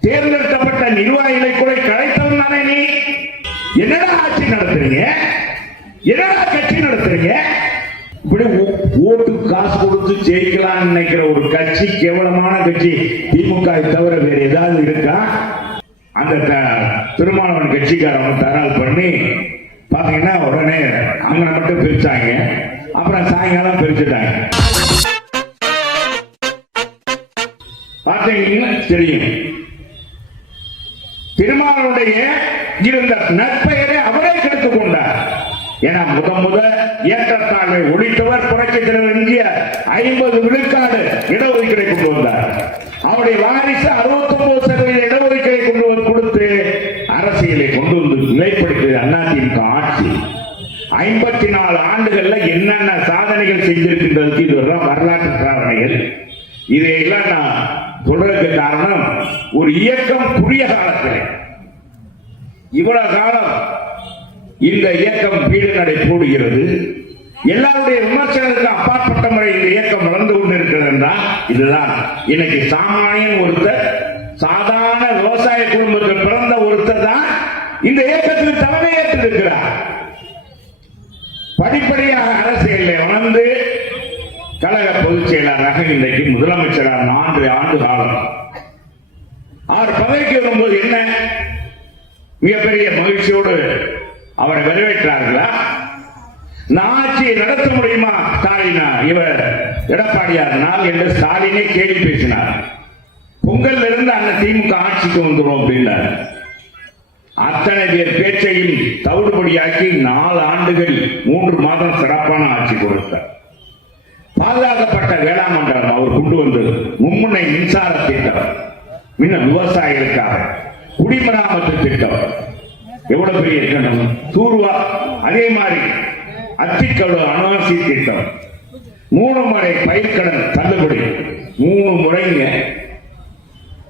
தேர்ந்தெடுக்கப்பட்ட நிர்வாகிகளை கூட கலைத்தவன் தானே நீ. என்னடா ஆட்சி நடத்துறீங்க? என்னடா கட்சி நடத்துறீங்க? இப்படி ஓட்டு காசு கொடுத்து ஜெயிக்கலாம் நினைக்கிற ஒரு கட்சி கேவலமான கட்சி திமுக தவிர வேற ஏதாவது இருக்கா? அந்த த- திருமாவளவன் கட்சிக்காரன் தரால் பண்ணி பாத்தீங்கன்னா உடனே அவங்க மட்டும் பிரிச்சாங்க. அப்புறம் சாயங்காலம் பிரிச்சுட்டாங்க. பார்த்தீங்கன்னா தெரியும். பெருமானுடைய இருந்த நற்பெயரை அவரே கெடுத்துக் கொண்டார். ஏன்னா முத முத ஏற்றத்தாழ்வை ஒழித்தவர் புரட்சி தலைவர் எம்ஜிஆர் ஐம்பது விழுக்காடு இடஒதுக்கீடை கொண்டு வந்தார். அவருடைய வாரிசு அறுபத்தி ஒன்பது சதவீத இடஒதுக்கீடை கொண்டு வந்து கொடுத்து அரசியலை கொண்டு வந்து நிலைப்படுத்தியது அதிமுக ஆட்சி. ஐம்பத்தி நாலு ஆண்டுகள்ல என்னென்ன சாதனைகள் செஞ்சிருக்கின்றதுக்கு இதுவெல்லாம் வரலாற்று சாதனைகள். இதையெல்லாம் நான் சொல்றதுக்கு காரணம் ஒரு இயக்கம் குறுகிய காலத்தில். இவ்வளவு காலம் இந்த இயக்கம் வீடு நடை போடுகிறது. எல்லாருடைய விமர்சனத்துக்கு அப்பாற்பட்ட முறை இந்த இயக்கம் வளர்ந்து கொண்டிருக்கிறது என்றால் இதுதான். இன்னைக்கு சாமானியன் ஒருத்தர் சாதாரண விவசாய குடும்பத்தில் பிறந்த ஒருத்தர் தான் இந்த கழக பொதுச் செயலாளராக இன்றைக்கு முதலமைச்சராக நான்கு ஆண்டு காலம். அவர் பதவிக்கு வரும்போது என்ன? மிகப்பெரிய மகிழ்ச்சியோடு அவரை வரவேற்றார்களா? இந்த ஆட்சியை நடத்த முடியுமா? ஸ்டாலினா இவர் எடப்பாடியார் என்று ஸ்டாலினே கேள்வி பேசினார். பொங்கல்ல இருந்து அந்த திமுக ஆட்சிக்கு வந்துடும் அப்படின்னார். அத்தனை பேர் பேச்சையும் தவிடுபடியாக்கி நாலு ஆண்டுகள் மூன்று மாதம் சிறப்பான ஆட்சி கொடுத்தார். பாதுகாக்கப்பட்ட வேளாண் மண்டலம் அவர் கொண்டு வந்தது மும்முனை மின்சார திட்டம். முன்ன விவசாயிகளுக்காக. குடிமராமத்து திட்டம். எவ்வளவு பெரிய திட்டம்? தூர்வா அதே மாதிரி அத்திக்கடு அனாசி திட்டம். மூணு முறை பயிர்க்கடன் தள்ளுபடி. மூணு முறைங்க.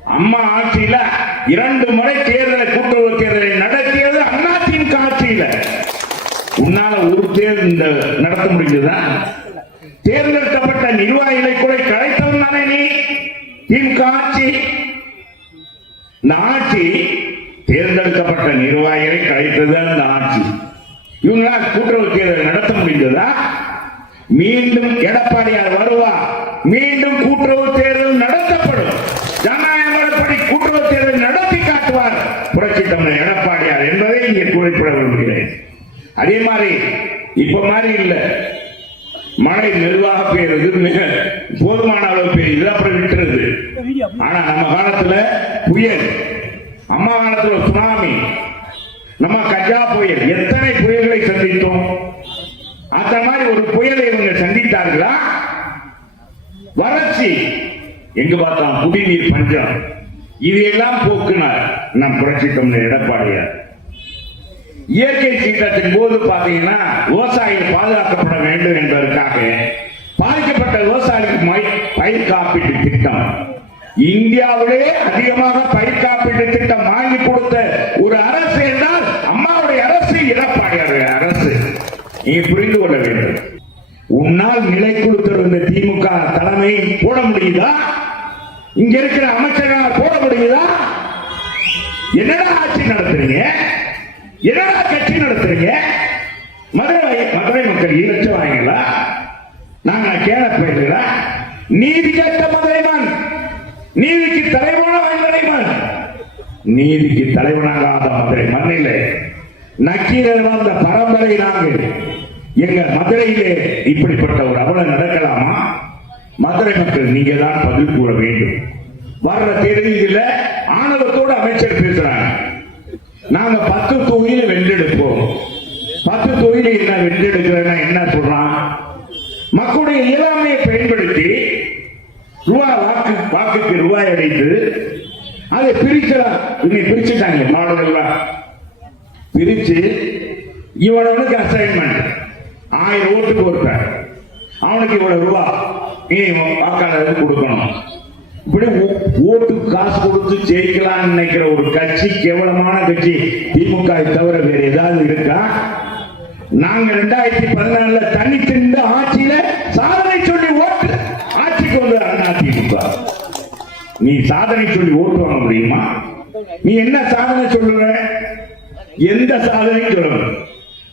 அம்மா ஆட்சியில இரண்டு முறை தேர்தலை கூட்டுறவு தேர்தலை நடத்தியது அதிமுக ஆட்சியில உன்னால ஒரு தேர்தல் இந்த நடத்த முடிஞ்சதா? தேர்ந்தெடுக்கப்பட்ட நிர்வாகிகளை கூட கலைத்தவன் தானே நீ? திமுக ஆட்சி இந்த ஆட்சி தேர்ந்தெடுக்கப்பட்ட நிர்வாகிகளை கலைத்தது அந்த ஆட்சி. இவங்களால் கூட்டுறவு தேர்தல் நடத்த முடிந்ததா? மீண்டும் எடப்பாடியார் வருவா? மீண்டும் கூட்டுறவு தேர்தல் நடத்தப்படும். ஜனநாயகப்படி கூட்டுறவு தேர்தல் நடத்தி காட்டுவார். புரட்சி தமிழர் எடப்பாடியார் என்பதை இங்கே குறிப்பிட விரும்புகிறேன். அதே மாதிரி இப்ப மாதிரி இல்லை. மழை மெதுவாக பெய்யுறது மிக போதுமான அளவு பெய்யுது அப்புறம் விட்டுறது. ஆனா நம்ம காலத்துல புயல். அம்மா காலத்துல சுனாமி. நம்ம கஜா புயல். எத்தனை புயல்களை சந்தித்தோம்? அந்த மாதிரி ஒரு புயலை இவங்க சந்தித்தார்களா? வறட்சி. எங்க பார்த்தா குடிநீர் பஞ்சம். இதையெல்லாம் போக்குனார் நம் புரட்சி தமிழர் எடப்பாடியார். இயற்கை சீற்றத்தின் போது பாத்தீங்கன்னா விவசாயிகள் பாதுகாக்கப்பட வேண்டும் என்பதற்காக பாதிக்கப்பட்ட விவசாயிகளுக்கு பயிர் காப்பீட்டு திட்டம். இந்தியாவிலே அதிகமாக பயிர் காப்பீட்டு திட்டம் வாங்கி கொடுத்த ஒரு அரசு என்றால் அம்மாவுடைய அரசு எடப்பாடியாருடைய அரசு. நீ புரிந்து கொள்ள வேண்டும். உன்னால் நிலை கொடுத்திருந்த திமுக தலைமை போட முடியுதா? இங்க இருக்கிற அமைச்சர்களால் போட முடியுதா? என்னடா ஆட்சி நடத்துறீங்க? என்னடா கட்சி நடத்துறீங்க? மதுரை மதுரை மக்கள் ஈழச்சு வாங்கல நாங்க கேள போயிடுறா நீதி கேட்ட மதுரைமான். நீதிக்கு தலைவன மதுரைமான். நீதிக்கு தலைவனாகாத மதுரை. மண்ணில் நக்கீரர் வந்த பரம்பரை நாங்கள். எங்க மதுரையிலே இப்படிப்பட்ட ஒரு அவலம் நடக்கலாமா? மதுரை மக்கள் நீங்க தான் பதில் கூற வேண்டும். வர்ற தேதியில ஆணவத்தோடு அமைச்சர் பேசுறாங்க. நாங்க பத்து தொகுதியில வென்றெடுப்போம். பத்து தொகுதியில என்ன வென்றெடுக்கிறேன்னா என்ன சொல்றான்? மக்களுடைய இயலாமையை பயன்படுத்தி ரூபாய் வாக்கு வாக்குக்கு ரூபாய் அடைத்து அதை பிரிக்கலாம் இன்னை பிரிச்சுட்டாங்க மாடலெல்லாம் பிரிச்சு இவனுக்கு அசைன்மெண்ட் ஆயிரம் ஓட்டுக்கு ஒருத்தர் அவனுக்கு இவ்வளவு ரூபா. நீ வாக்காளருக்கு கொடுக்கணும். இப்படி ஓ- ஓட்டு காசு கொடுத்து ஜெயிக்கலாம்னு நினைக்கிற ஒரு கட்சி கேவலமான கட்சி திமுக தவிர வேற ஏதாவது இருக்கா? நாங்க ரெண்டாயிரத்தி பதினாலுல தண்ணி திண்டு ஆட்சியில சாதனை சொல்லி ஓட்டு. ஆட்சிக்கு வந்து அதிமுக நீ சாதனை சொல்லி ஓட்டு வாங்க முடியுமா? நீ என்ன சாதனை சொல்லுற எந்த சாதனை சொல்லுற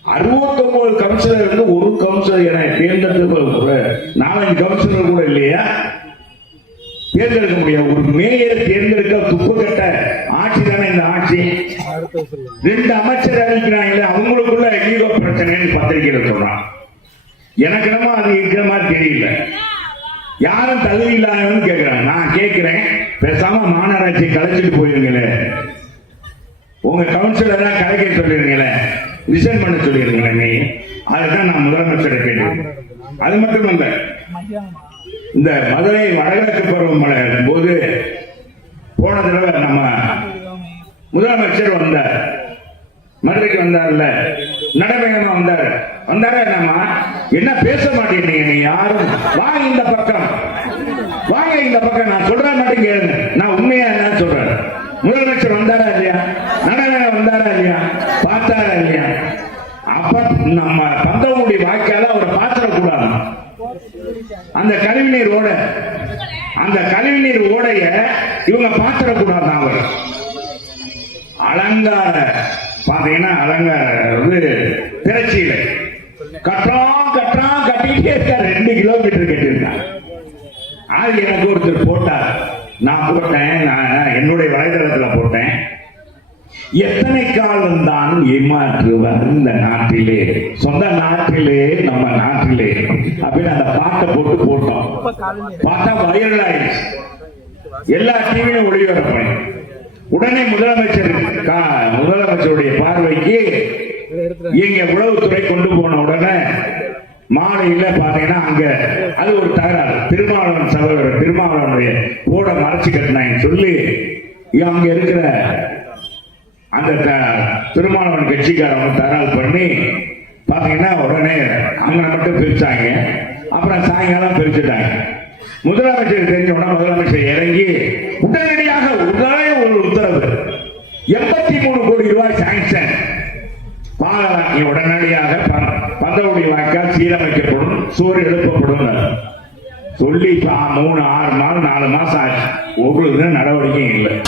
அறுபத்தி ஒன்பது கவுன்சிலர் இருந்து ஒரு கவுன்சிலர் என தேர்ந்தெடுத்து கூட நாலஞ்சு கவுன்சிலர் கூட இல்லையா? தேர்ந்தெடுக்க முடியாது ஒரு மேயரை தேர்ந்தெடுக்க துப்பகட்ட ஆட்சி தானே இந்த ஆட்சி? ரெண்டு அமைச்சர் அறிவிக்கிறாங்களே அவங்களுக்குள்ள ஈகோ பிரச்சனைன்னு பத்திரிகையில சொல்றான் எனக்கு என்னமோ அது இருக்கிற மாதிரி தெரியல. யாரும் தகுதி இல்லாதவன்னு கேட்கிறாங்க நான் கேட்கிறேன் பேசாம மாநகராட்சி கலைச்சிட்டு போயிருங்களே. உங்க கவுன்சிலரா கலைக்க சொல்லிருங்களே. ரிசைன் பண்ண சொல்லிருங்களே அதுதான் நான் முதலமைச்சரை கேட்டேன் அது மட்டும் இல்லை. இந்த மதுரை வடகிழக்கு பருவமழை போது போன தடவை நம்ம முதலமைச்சர் வந்தார். மதுரைக்கு வந்தார்ல. நடைபயணமா வந்தார். வந்தார நம்ம என்ன பேச மாட்டேங்கிறீங்க நீ யாரும்? வாங்க இந்த பக்கம். வாங்க இந்த பக்கம். நான் சொல்ற மட்டும் கேளுங்க. நான் உண்மையா என்ன சொல்றேன்? முதலமைச்சர் வந்தாரா இல்லையா? நடைபயணம் வந்தாரா இல்லையா? பார்த்தாரா இல்லையா? அப்ப நம்ம பந்தவனுடைய வாய்க்கால அந்த கழிவுநீர் ஓட அந்த கழிவுநீர் ஓடைய இவங்க பாத்திரக்கூடாது அவர். அலங்கார பாத்தீங்கன்னா அலங்கார? வந்து திரச்சியில கட்டுறோம் கட்டுறோம் கட்டிட்டே இருக்கார். ரெண்டு கிலோமீட்டர் கட்டியிருக்கார். அது எனக்கு ஒருத்தர் போட்டார். நான் போட்டேன் நான் என்னுடைய வலைதளத்துல போட்டேன். எத்தனை காலம் தான் ஏமாற்றுவர் இந்த நாட்டிலே? சொந்த நாட்டிலே நம்ம நாட்டிலே. அப்படின்னு அந்த பாட்டை போட்டு போட்டோம். பார்த்தா வைரல் ஆயிடுச்சு எல்லா டிவியும் ஒளிபரப்பேன் உடனே முதலமைச்சர் முதலமைச்சருடைய பார்வைக்கு இங்க உளவுத்துறை கொண்டு போன உடனே மாலையில பாத்தீங்கன்னா அங்க அது ஒரு தகராறு. திருமாவளவன் சகோதரர் திருமாவளவனுடைய போட மறைச்சு கட்டினாங்கன்னு சொல்லி அங்க இருக்கிற அந்த த- திருமாவளவன் கட்சிக்காரங்க தகராறு பண்ணி பாத்தீங்கன்னா உடனே அவங்களை மட்டும் பிரிச்சாங்க. அப்புறம் சாயங்காலம் பிரிச்சுட்டாங்க. முதலமைச்சர் தெரிஞ்ச உடனே முதலமைச்சர் இறங்கி உடனடியாக உடனே ஒரு உத்தரவு. எண்பத்தி மூணு கோடி ரூபாய் சாங்ஷன் பாலவாக்கி உடனடியாக ப- பந்தவுடைய வாய்க்கால் சீரமைக்கப்படும் சோறு எழுப்பப்படும். சொல்லி மூணு ஆறு மாதம் நாலு மாசம் ஆச்சு. ஒவ்வொரு நடவடிக்கையும் இல்லை.